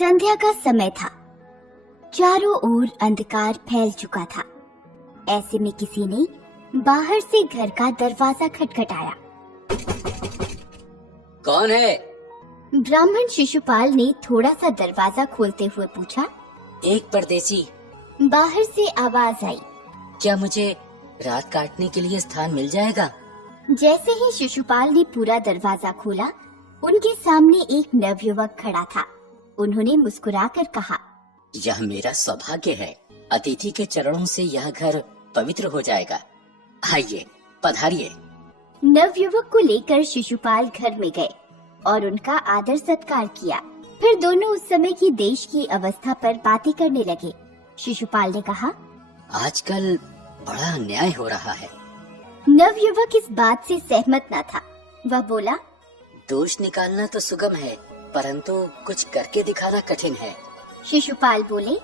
संध्या का समय था। चारों ओर अंधकार फैल चुका था। ऐसे में किसी ने बाहर से घर का दरवाजा खटखटाया। कौन है? ब्राह्मण शिशुपाल ने थोड़ा सा दरवाजा खोलते हुए पूछा। एक परदेसी। बाहर से आवाज आई। क्या मुझे रात काटने के लिए स्थान मिल जाएगा? जैसे ही शिशुपाल ने पूरा दरवाजा खोला, उनके सामने एक नवयुवक खड़ा था। उन्होंने मुस्कुराकर कहा, यह मेरा सौभाग्य है। अतिथि के चरणों से यह घर पवित्र हो जाएगा। आइए, पधारिए। नवयुवक को लेकर शिशुपाल घर में गए और उनका आदर सत्कार किया। फिर दोनों उस समय की देश की अवस्था पर बातें करने लगे। शिशुपाल ने कहा, आजकल बड़ा अन्याय हो रहा है। नवयुवक इस बात से सहमत न था। वह बोला, दोष निकालना तो सुगम है, परंतु कुछ करके दिखाना कठिन है। शिशुपाल बोले,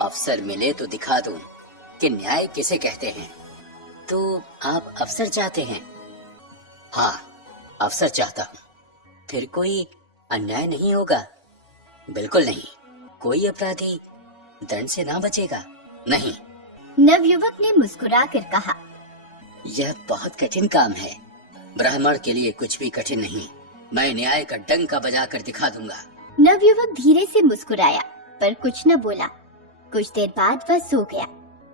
अवसर मिले तो दिखा दूं कि न्याय किसे कहते हैं। तो आप अवसर चाहते हैं? हाँ, अवसर चाहता हूँ। फिर कोई अन्याय नहीं होगा? बिल्कुल नहीं। कोई अपराधी दंड से ना बचेगा? नहीं। नवयुवक ने मुस्कुराकर कहा, यह बहुत कठिन काम है। ब्राह्मण के लिए कुछ भी कठिन नहीं। मैं न्याय का डंका बजाकर दिखा दूंगा। नवयुवक धीरे से मुस्कुराया, पर कुछ न बोला। कुछ देर बाद वह सो गया।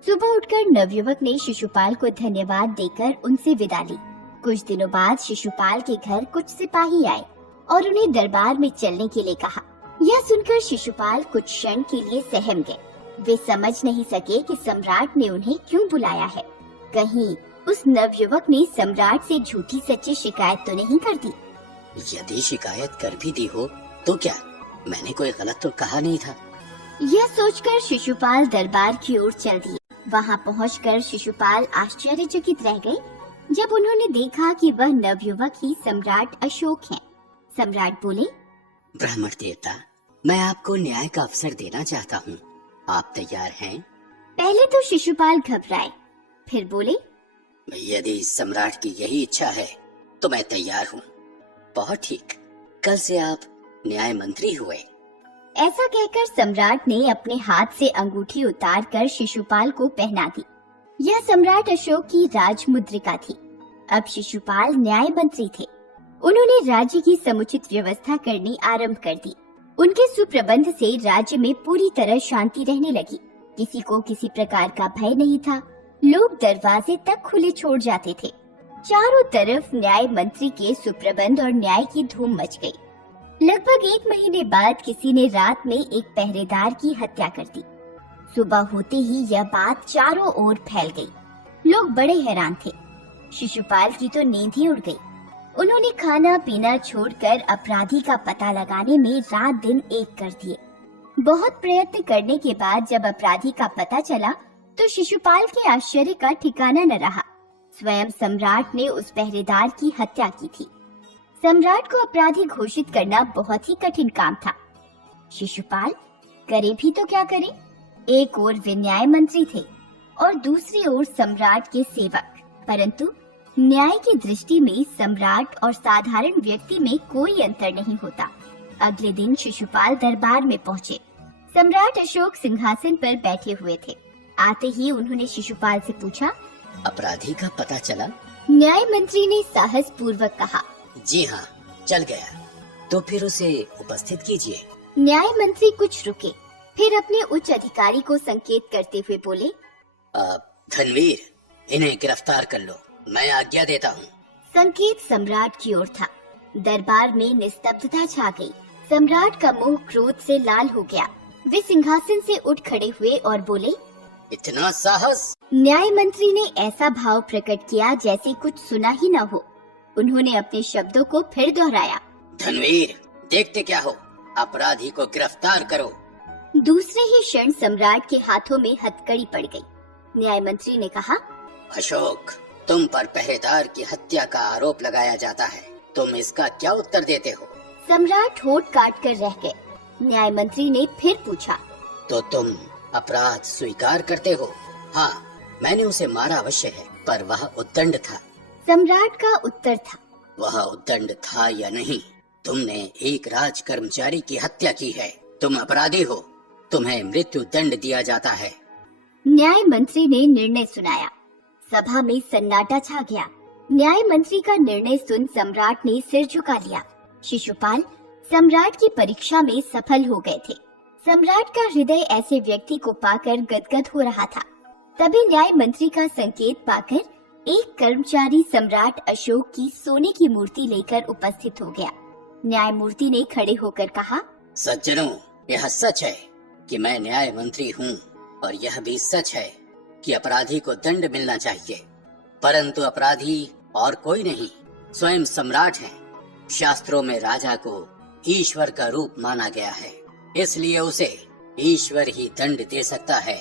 सुबह उठकर नवयुवक ने शिशुपाल को धन्यवाद देकर उनसे विदा ली। कुछ दिनों बाद शिशुपाल के घर कुछ सिपाही आए और उन्हें दरबार में चलने के लिए कहा। यह सुनकर शिशुपाल कुछ क्षण के लिए सहम गए। वे समझ नहीं सके कि सम्राट ने उन्हें क्यों बुलाया है। कहीं उस नवयुवक ने सम्राट से झूठी सच्ची शिकायत तो नहीं कर दी? यदि शिकायत कर भी दी हो तो क्या? मैंने कोई गलत तो कहा नहीं था। यह सोचकर शिशुपाल दरबार की ओर चल दिए। वहां पहुंचकर शिशुपाल आश्चर्यचकित रह गए जब उन्होंने देखा कि वह नवयुवक ही सम्राट अशोक हैं। सम्राट बोले, ब्राह्मण देवता, मैं आपको न्याय का अवसर देना चाहता हूँ। आप तैयार हैं? पहले तो शिशुपाल घबराए, फिर बोले, यदि सम्राट की यही इच्छा है तो मैं तैयार हूँ। बहुत ठीक, कल से आप न्याय मंत्री हुए। ऐसा कहकर सम्राट ने अपने हाथ से अंगूठी उतारकर शिशुपाल को पहना दी। यह सम्राट अशोक की राज मुद्रिका थी। अब शिशुपाल न्याय मंत्री थे। उन्होंने राज्य की समुचित व्यवस्था करनी आरंभ कर दी। उनके सुप्रबंध से राज्य में पूरी तरह शांति रहने लगी। किसी को किसी प्रकार का भय नहीं था। लोग दरवाजे तक खुले छोड़ जाते थे। चारों तरफ न्याय मंत्री के सुप्रबंध और न्याय की धूम मच गई। लगभग 1 महीने बाद किसी ने रात में एक पहरेदार की हत्या कर दी। सुबह होते ही यह बात चारों ओर फैल गई। लोग बड़े हैरान थे। शिशुपाल की तो नींद ही उड़ गई। उन्होंने खाना पीना छोड़कर अपराधी का पता लगाने में रात दिन एक कर दिए। बहुत प्रयत्न करने के बाद जब अपराधी का पता चला तो शिशुपाल के आश्चर्य का ठिकाना न रहा। स्वयं सम्राट ने उस पहरेदार की हत्या की थी। सम्राट को अपराधी घोषित करना बहुत ही कठिन काम था। शिशुपाल करे भी तो क्या करे। एक ओर वे न्याय मंत्री थे और दूसरी ओर सम्राट के सेवक। परंतु न्याय की दृष्टि में सम्राट और साधारण व्यक्ति में कोई अंतर नहीं होता। अगले दिन शिशुपाल दरबार में पहुँचे। सम्राट अशोक सिंहासन पर बैठे हुए थे। आते ही उन्होंने शिशुपाल से पूछा, अपराधी का पता चला? न्याय मंत्री ने साहस पूर्वक कहा, जी हाँ, चल गया। तो फिर उसे उपस्थित कीजिए। न्याय मंत्री कुछ रुके, फिर अपने उच्च अधिकारी को संकेत करते हुए बोले, धनवीर, इन्हें गिरफ्तार कर लो। मैं आज्ञा देता हूँ। संकेत सम्राट की ओर था। दरबार में निस्तब्धता छा गई। सम्राट का मुंह क्रोध से लाल हो गया। वे सिंहासन से उठ खड़े हुए और बोले, इतना साहस? न्याय मंत्री ने ऐसा भाव प्रकट किया जैसे कुछ सुना ही न हो। उन्होंने अपने शब्दों को फिर दोहराया, धनवीर, देखते क्या हो, अपराधी को गिरफ्तार करो। दूसरे ही क्षण सम्राट के हाथों में हथकड़ी पड़ गई। न्याय मंत्री ने कहा, अशोक, तुम पर पहरेदार की हत्या का आरोप लगाया जाता है। तुम इसका क्या उत्तर देते हो? सम्राट होठ काट कर रह गए। न्याय मंत्री ने फिर पूछा, तो तुम अपराध स्वीकार करते हो? हाँ, मैंने उसे मारा अवश्य है, पर वह उद्दंड था। सम्राट का उत्तर था, वह उद्दंड था या नहीं, तुमने एक राज कर्मचारी की हत्या की है। तुम अपराधी हो, तुम्हें मृत्यु दंड दिया जाता है। न्याय मंत्री ने निर्णय सुनाया। सभा में सन्नाटा छा गया। न्याय मंत्री का निर्णय सुन सम्राट ने सिर झुका लिया। शिशुपाल सम्राट की परीक्षा में सफल हो गए थे। सम्राट का हृदय ऐसे व्यक्ति को पाकर गदगद हो रहा था। तभी न्याय मंत्री का संकेत पाकर एक कर्मचारी सम्राट अशोक की सोने की मूर्ति लेकर उपस्थित हो गया। न्यायमूर्ति ने खड़े होकर कहा, सज्जनों, यह सच है कि मैं न्याय मंत्री हूँ और यह भी सच है कि अपराधी को दंड मिलना चाहिए, परंतु अपराधी और कोई नहीं, स्वयं सम्राट हैं। शास्त्रों में राजा को ईश्वर का रूप माना गया है, इसलिए उसे ईश्वर ही दंड दे सकता है।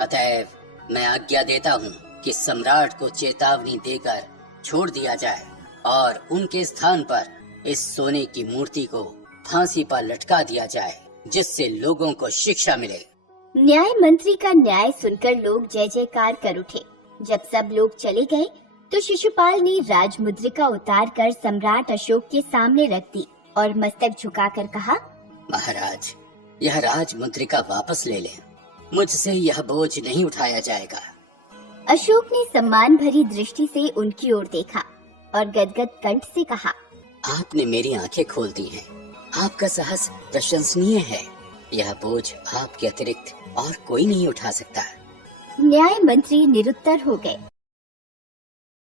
अतएव मैं आज्ञा देता हूँ कि सम्राट को चेतावनी देकर छोड़ दिया जाए और उनके स्थान पर इस सोने की मूर्ति को फांसी पर लटका दिया जाए, जिससे लोगों को शिक्षा मिले। न्याय मंत्री का न्याय सुनकर लोग जय जयकार कर उठे। जब सब लोग चले गए तो शिशुपाल ने राजमुद्रिका उतार कर सम्राट अशोक के सामने रख दी और मस्तक झुकाकर कहा, महाराज, यह राजमुद्रिका वापस ले लें, मुझसे यह बोझ नहीं उठाया जाएगा। अशोक ने सम्मान भरी दृष्टि से उनकी ओर देखा और गदगद कंठ से कहा, आपने मेरी आंखें खोल दी हैं। आपका साहस प्रशंसनीय है। यह बोझ आपके अतिरिक्त और कोई नहीं उठा सकता। न्याय मंत्री निरुत्तर हो गए।